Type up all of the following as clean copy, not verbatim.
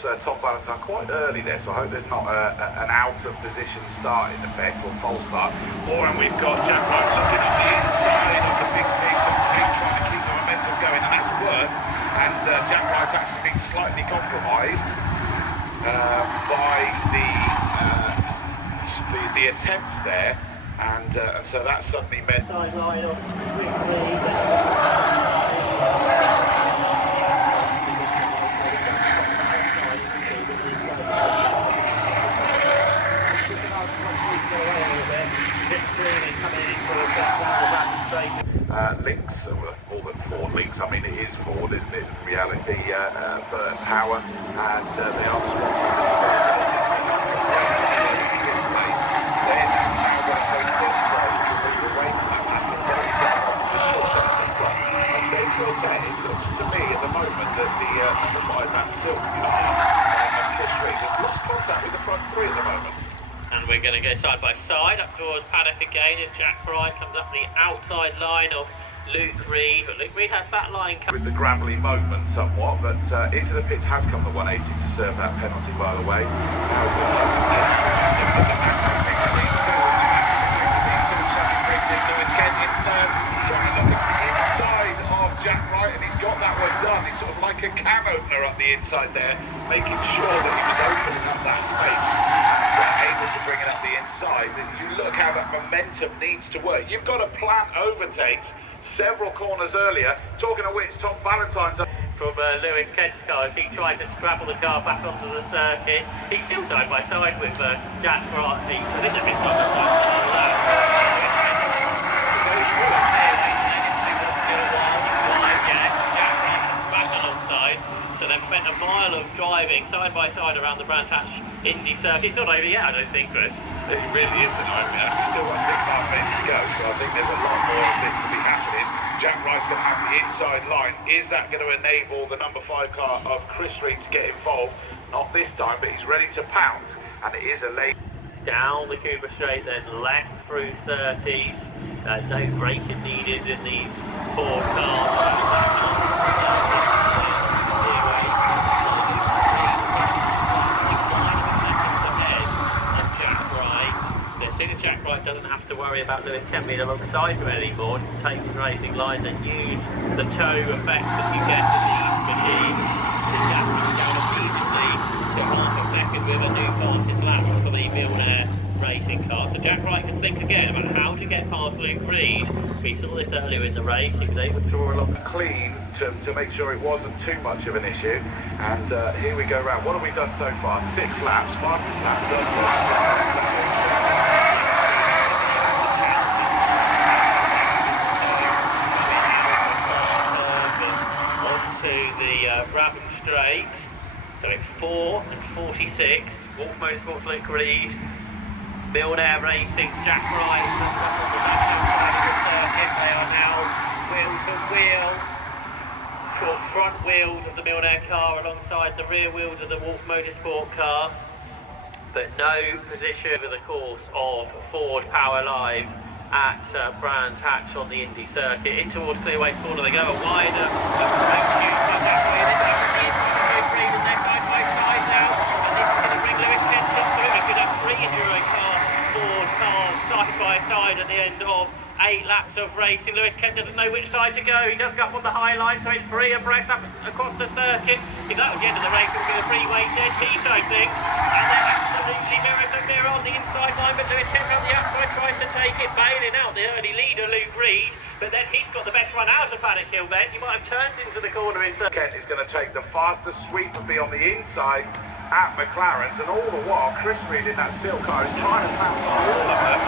Tom Valentine quite early there, so I hope there's not an out of position start in effect, or false start. And we've got Jack Wright looking up the inside of the big trying to keep the momentum going, and that's worked. And Jack Wright's actually been slightly compromised by the attempt there, and so that suddenly meant. Links, more than Ford links, I mean it is Ford, isn't it, in reality, but Power, and they are the sponsors. Then that's now going to hope that move away from that back and get onto this quartet. I say quartet, it looks to me at the moment that the number 5, that's Silk, and Chris Reed has lost contact with the front three at the moment. And we're going to go side by side up towards paddock again as Jack Wright comes up the outside line of Luke Reed. But Luke Reed has that line with the gravelly moment somewhat, but into the pits has come the 180 to serve that penalty, by the way. Jack Wright, and he's got that one done. He's sort of like a can opener up the inside there, making sure that he was opening up that space, able to bring it up the inside. And you look how that momentum needs to work. You've got to plan overtakes several corners earlier. Talking of which, Tom Valentine's from Lewis Kent's car as he tried to scrabble the car back onto the circuit. He's still side by side with Jack Wright. I think they've been so they've spent a mile of driving side by side around the Brands Hatch Indy circuit. It's not over yet, I don't think, Chris. It really isn't over yet. We've still got 6.5 minutes to go, so I think there's a lot more of this to be happening. Jack Wright's going to have the inside line. Is that going to enable the number 5 car of Chris Reed to get involved? Not this time, but he's ready to pounce, and it is a late. Down the Cooper Straight, then left through 30s. No braking needed in these Ford cars. Jack Wright doesn't have to worry about Lewis Kent being alongside him anymore. He can take his racing lines and use the tow effect that you get with these machines. The gap comes down immediately to half a second with a new fastest lap for the Milner racing car. So Jack Wright can think again about how to get past Luke Reed. We saw this earlier in the race. He was able to draw along clean to make sure it wasn't too much of an issue. And here we go round. What have we done so far? 6 laps, fastest lap done. To the Brabham Straight, so it's 4 and 46. Wolf Motorsports Luke Reed, Milner Racing's Jack Wright on the back side of the circuit. They are now wheel to wheel, sort of front wheels of the Milner car alongside the rear wheels of the Wolf Motorsport car, but no position over the course of Ford Power Live at Brands Hatch on the Indy circuit. In towards Clearways Corner they go, a wider approach used by Jack Wright, and then the inside of Luke Reed, and they're side by side now, and this is going to bring Lewis Kent into it. We could have 3 EnduroKa Ford cars side by side at the end of 8 laps of racing. Lewis Kent doesn't know which side to go. He does go up on the high line, so it's 3 abreast up across the circuit. If that was the end of the race, it would be a 3-way dead heat, I think. And they're absolutely mirror to mirror on the inside line, but Lewis Kent on the outside tries to take it, bailing out the early leader, Luke Reed. But then he's got the best run out of Paddock Hill Bend. He might have turned into the corner in third. Kent is going to take the fastest sweep and be on the inside at McLaren's, and all the while Chris Reed in that Silk car is trying to pounce on all of them.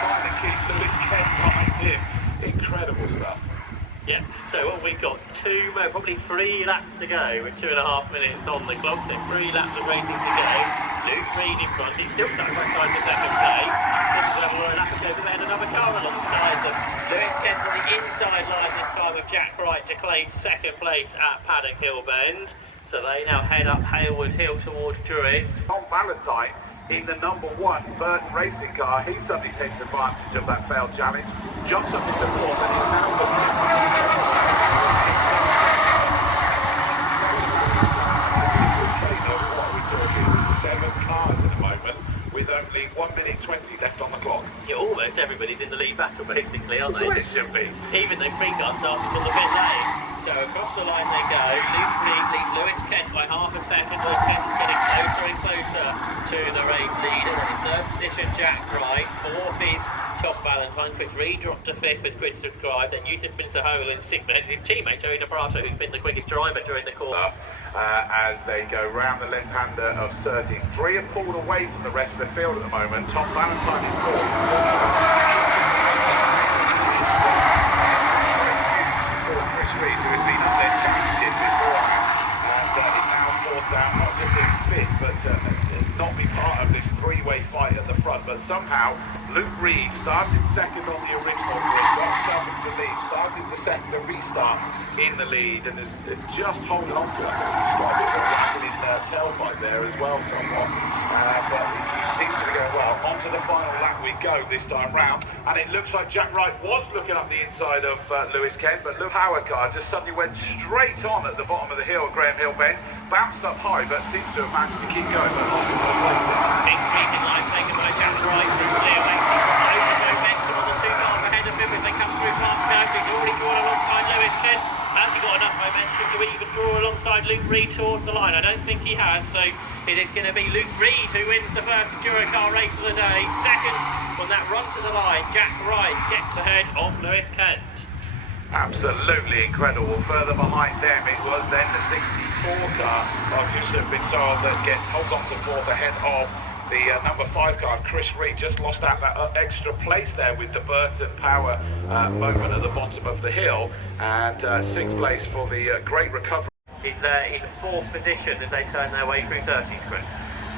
Trying to keep Lewis Kent behind him. Incredible stuff. Yeah, so what we've got probably 3 laps to go with 2.5 minutes on the clock, so 3 laps of racing to go. Luke Reed in front, he's still sat by side for 2nd place. This is level a lap ago, but they had another car alongside them. Lewis Kent on the inside line this time of Jack Wright to claim 2nd place at Paddock Hill Bend. So they now head up Hailwood Hill towards Drury's. Tom Valentine in the number 1 Burton racing car, he suddenly takes advantage of that failed challenge, jumps up into 4th, and he's now speed battle basically, aren't That's the way they? it should be. Even though free car started on the pit lane. So across the line they go. Luke Reed leads Lewis Kent by half a second. Lewis Kent is getting closer and closer to the race leader. In third position, Jack Wright. Fourth is Tom Valentine. Chris Reed dropped to fifth as Chris described. Then Yusuf Bin Sahol in sixth. And his teammate Joey DePrato, who's been the quickest driver during the course. As they go round the left-hander of Surtees. Three are pulled away from the rest of the field at the moment. Tom Valentine in fourth. Chris Reed, who had been up their championship beforehand, and is now forced down, not just in fifth, but not be part of this three-way fight at the front. But somehow, Luke Reed started second on the original grid, got himself into the lead, started the restart in the lead, and is just holding on to it. I think he's got a bit of a rattling tailpipe there as well, somewhat. But he seems to be going well. On to the final lap we go this time round, and it looks like Jack Wright was looking up the inside of Lewis Kent, but the Power car just suddenly went straight on at the bottom of the hill, Graham Hill bend, bounced up high, but seems to have managed to keep going, but lost a couple of places. Big sweeping line taken by Jack Wright from clear waiting. Loads of momentum on the two cars ahead of him as they come through Park Curve. He's already drawn alongside Lewis Kent. Has he got enough momentum to even draw alongside Luke Reed towards the line? I don't think he has, so it is going to be Luke Reed who wins the first EnduroKa race of the day. Second on that run to the line, Jack Wright gets ahead of Lewis Kent. Absolutely incredible. Further behind them, it was then the 64 car of Yusuf Bin Sahol that holds on to fourth ahead of the number 5 car, Chris Reed. Just lost out that extra place there with the Burton Power moment at the bottom of the hill, and 6th place for the great recovery. He's there in 4th position as they turn their way through 30s, Chris.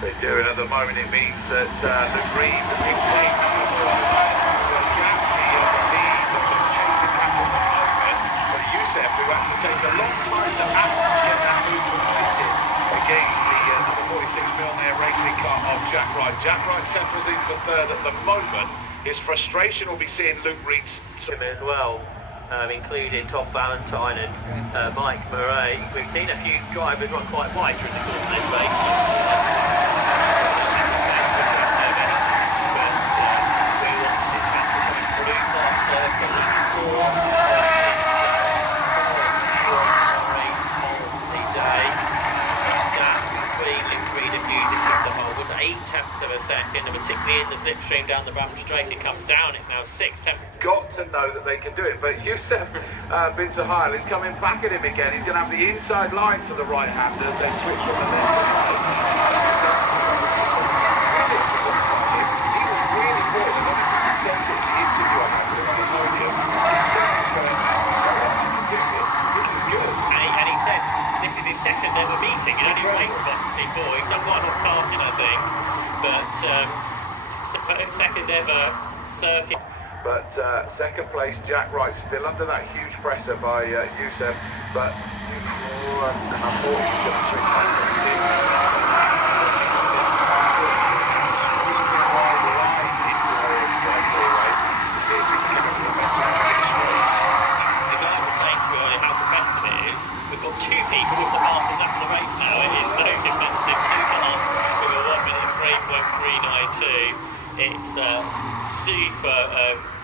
They do it at the moment. It means that Luke Reed, the big plate number 4, the gap, the lead that was chasing back at the moment, but Yusuf, who had to take a long time to actually get that move completed against the number 46 Millionaire Racing car of Jack Wright. Jack Wright settles in for third at the moment. His frustration will be seeing Luke Reed's as well, including Tom Valentine and Mike Murray. We've seen a few drivers run quite wide during the course of this race. Of a second, and particularly in the slipstream down the Bram Straight, it comes down. It's now 6 tenths. Got to know that they can do it, but Yusuf Bin Sahol is coming back at him again. He's going to have the inside line for the right-handers, then switch from the left side. He was really good. I don't think he says it in the interview I had with him on the podium. He said, this is good. And he said this is his second ever meeting. He'd only raced once before. He's done quite a lot of karting, I think. But second ever circuit. But second place, Jack Wright, still under that huge pressure by Yusuf. But and I thought he was going to switch back to the team. Into the circle race to see if we can get a momentum. The guy was saying to me earlier how competitive it is. We've got 2 people with the fastest lap of the race now. It is so competitive. 2 cars with a 1 minute 3.392. It's super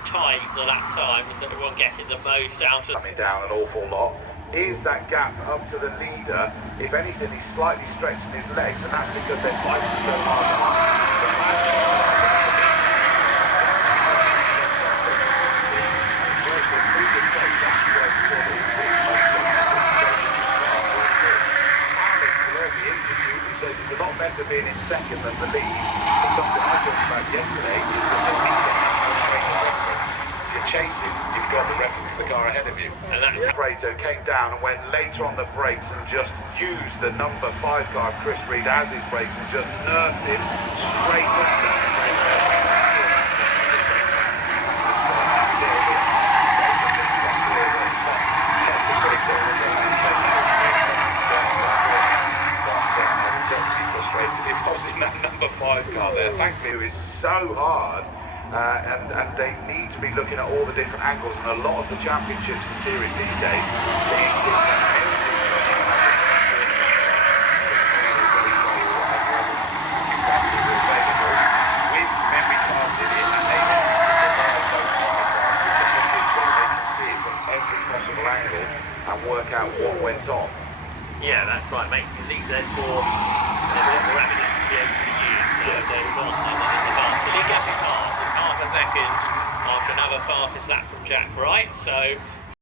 tight, the lap times, so everyone getting the most out of. Coming down an awful lot. Is that gap up to the leader? If anything, he's slightly stretching his legs, and that's because they're fighting so hard. Says it's a lot better being in second than the lead. But something I talked about yesterday is that the leader has no frame of reference. If you're chasing, you've got the reference of the car ahead of you. And that's Prato came down and went later on the brakes and just used the number 5 car, Chris Reed, as his brakes and just nerfed him straight up. Frustrated if I was in that number 5 car there. Thankfully, it is so hard, and they need to be looking at all the different angles. And a lot of the championships and series these days, they insist on with memory cards in it, and they bit and work out what went on. Yeah, that's right, mate. At least there's more evidence to be able to use. So they've got the fastest. He gets it past in half a second after another fastest lap from Jack Wright. So